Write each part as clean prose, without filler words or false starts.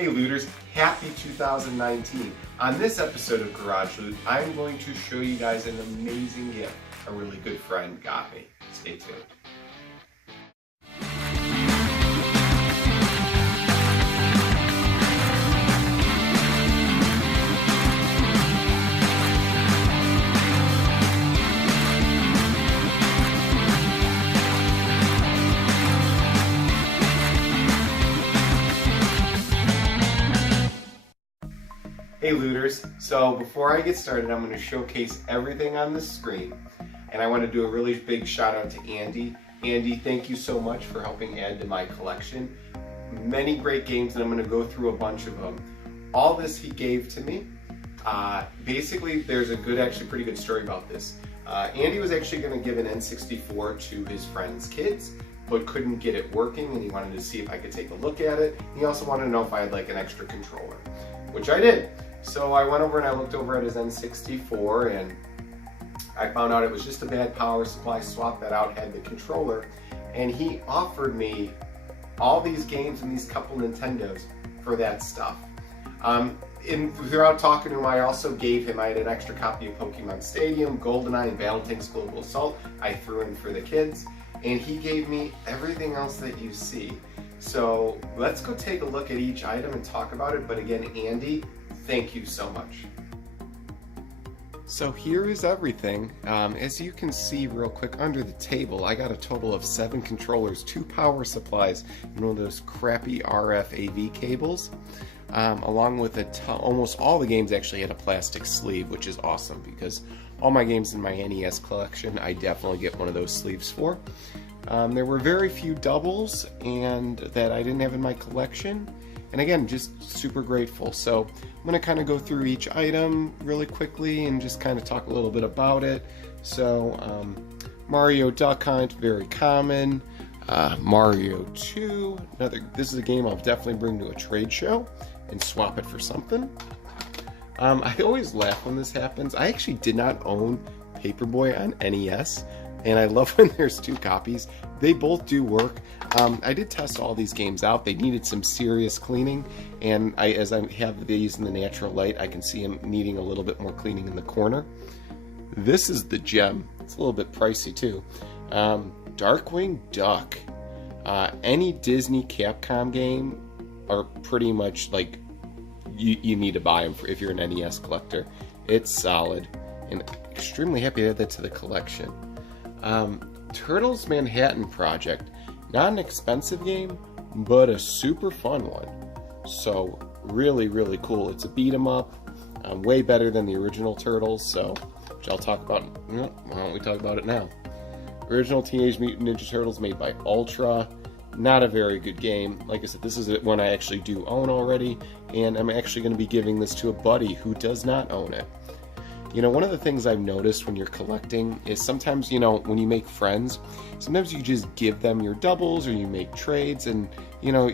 Hey Looters, happy 2019. On this episode of Garage Loot, I'm going to show you guys an amazing gift a really good friend got me. Stay tuned. Hey Looters, so before I get started, I'm going to showcase everything on the screen, and I want to do a really big shout out to Andy. Andy, thank you so much for helping add to my collection. Many great games, and I'm going to go through a bunch of them. All this he gave to me. Basically, there's a pretty good story about this. Andy was actually going to give an N64 to his friend's kids, but couldn't get it working, and he wanted to see if I could take a look at it. He also wanted to know if I had like an extra controller, which I did. So I went over and I looked over at his N64, and I found out it was just a bad power supply. Swapped that out, had the controller, and he offered me all these games and these couple Nintendos for that stuff. Throughout talking to him, I also gave him, I had an extra copy of Pokemon Stadium, GoldenEye, and Battletanks Global Assault. I threw in for the kids, and he gave me everything else that you see. So let's go take a look at each item and talk about it. But again, Andy, thank you so much. So here is everything. As you can see real quick under the table, I got a total of 7 controllers, 2 power supplies, and one of those crappy RF AV cables, along with almost all the games actually had a plastic sleeve, which is awesome because all my games in my NES collection, I definitely get one of those sleeves for. There were very few doubles and that I didn't have in my collection. And again, just super grateful. So I'm going to kind of go through each item really quickly and just kind of talk a little bit about it. So Mario Duck Hunt, very common. Mario 2, this is a game I'll definitely bring to a trade show and swap it for something. I always laugh when this happens. I actually did not own Paperboy on NES, and I love when there's 2 copies. They both do work. I did test all these games out. They needed some serious cleaning, and as I have these in the natural light, I can see them needing a little bit more cleaning in the corner. This is the gem. It's a little bit pricey too. Darkwing Duck. Any Disney Capcom game are pretty much like you need to buy them if you're an NES collector. It's solid, and extremely happy to add that to the collection. Turtles Manhattan Project. Not an expensive game, but a super fun one. So really, really cool. It's a beat 'em up, way better than the original Turtles. So, which I'll talk about. Why don't we talk about it now? Original Teenage Mutant Ninja Turtles made by Ultra. Not a very good game. Like I said, this is one I actually do own already, and I'm actually going to be giving this to a buddy who does not own it. You know, one of the things I've noticed when you're collecting is sometimes, you know, when you make friends, sometimes you just give them your doubles or you make trades, and, you know,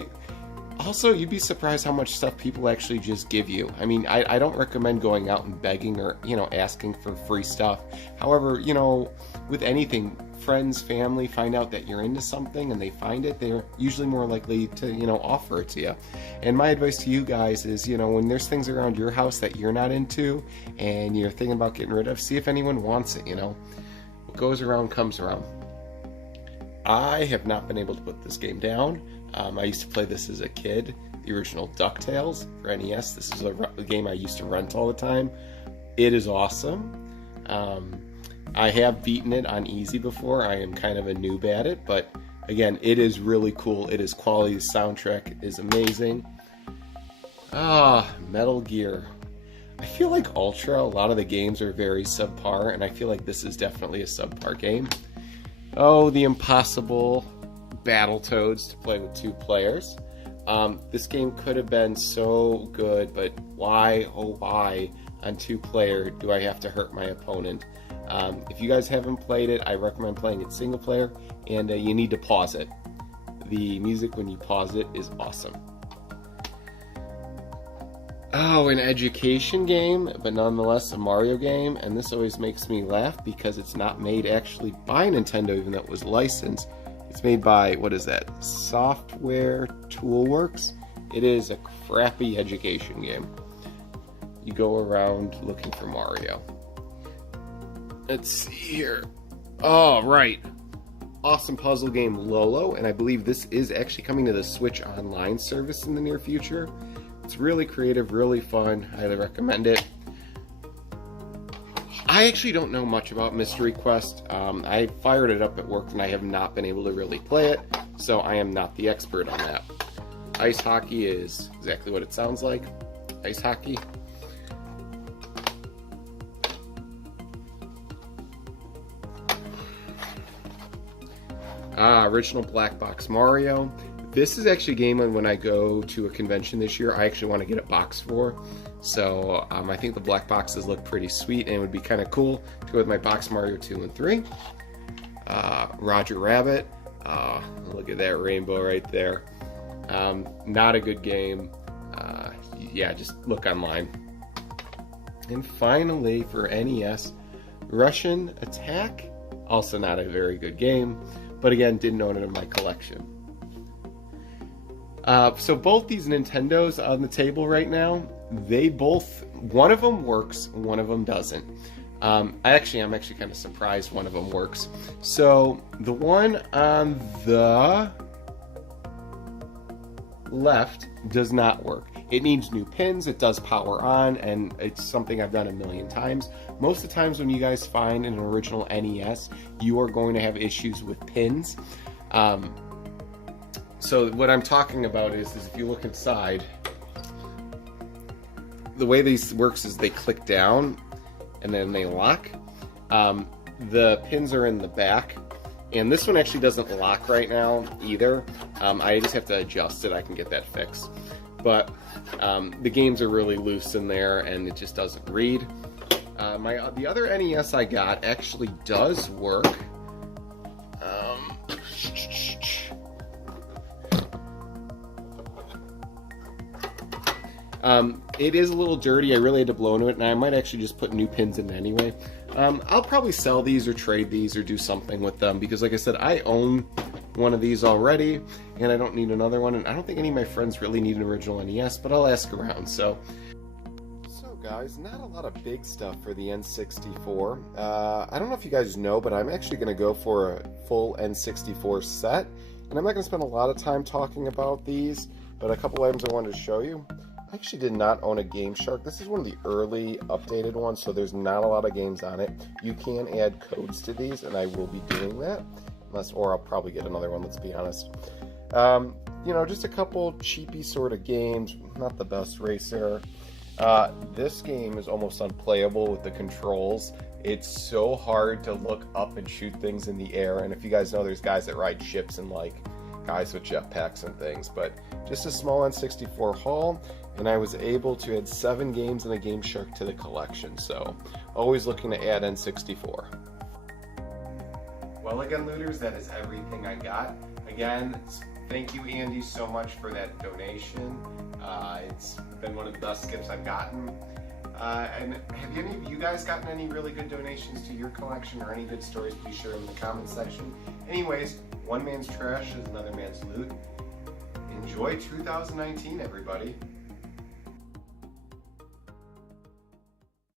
also you'd be surprised how much stuff people actually just give you. I mean, I don't recommend going out and begging or, you know, asking for free stuff. However, you know, with anything, friends, family find out that you're into something and they find it, they're usually more likely to, you know, offer it to you. And my advice to you guys is, you know, when there's things around your house that you're not into and you're thinking about getting rid of, see if anyone wants it, you know. What goes around comes around. I have not been able to put this game down. I used to play this as a kid, the original DuckTales for NES. This is a game I used to rent all the time. It is awesome. I have beaten it on easy before. I am kind of a noob at it, but again, it is really cool. It is quality. The soundtrack is amazing. Metal Gear. I feel like Ultra, a lot of the games are very subpar, and I feel like this is definitely a subpar game. Oh, the impossible Battletoads to play with 2 players. This game could have been so good, but why, oh why, on 2-player do I have to hurt my opponent? If you guys haven't played it, I recommend playing it single player, and you need to pause it. The music when you pause it is awesome. Oh, an education game, but nonetheless a Mario game, and this always makes me laugh because it's not made actually by Nintendo, even though it was licensed. It's made by, what is that, Software Toolworks. It is a crappy education game. You go around looking for Mario. Let's see here. Oh, right. Awesome puzzle game Lolo, and I believe this is actually coming to the Switch Online service in the near future. It's really creative, really fun. Highly recommend it. I actually don't know much about Mystery Quest. I fired it up at work and I have not been able to really play it, so I am not the expert on that. Ice hockey is exactly what it sounds like. Ice hockey. Original Black Box Mario. This is actually a game when I go to a convention this year, I actually want to get a box for. So I think the black boxes look pretty sweet, and it would be kind of cool to go with my box Mario 2 and 3. Roger Rabbit. Look at that rainbow right there. Not a good game. Yeah, just look online. And finally, for NES, Russian Attack. Also not a very good game, but again, didn't own it in my collection. So both these Nintendos on the table right now, one of them works, one of them doesn't. I'm actually kind of surprised one of them works. So the one on the left does not work. It needs new pins, it does power on, and it's something I've done a million times. Most of the times when you guys find an original NES, you are going to have issues with pins. So what I'm talking about is if you look inside, the way these works is they click down and then they lock. The pins are in the back, and this one actually doesn't lock right now either. I just have to adjust it. I can get that fixed. But the games are really loose in there and it just doesn't read. The other NES I got actually does work. It is a little dirty. I really had to blow into it, and I might actually just put new pins in anyway. I'll probably sell these or trade these or do something with them because, like I said, I own one of these already, and I don't need another one, and I don't think any of my friends really need an original NES, but I'll ask around. So guys, not a lot of big stuff for the N64. I don't know if you guys know, but I'm actually going to go for a full N64 set, and I'm not going to spend a lot of time talking about these, but a couple items I wanted to show you. I actually did not own a Game Shark. This is one of the early updated ones, so there's not a lot of games on it. You can add codes to these, and I will be doing that. Or I'll probably get another one, let's be honest. You know, just a couple cheapy sort of games, not the best racer. This game is almost unplayable with the controls. It's so hard to look up and shoot things in the air, and if you guys know, there's guys that ride ships and like guys with jetpacks and things, but just a small N64 haul, and I was able to add 7 games and a Game Shark to the collection, so always looking to add N64. Well, again, looters, that is everything I got. Again, thank you, Andy, so much for that donation. It's been one of the best gifts I've gotten. And have any of you guys gotten any really good donations to your collection or any good stories? Please share in the comment section. Anyways, one man's trash is another man's loot. Enjoy 2019, everybody.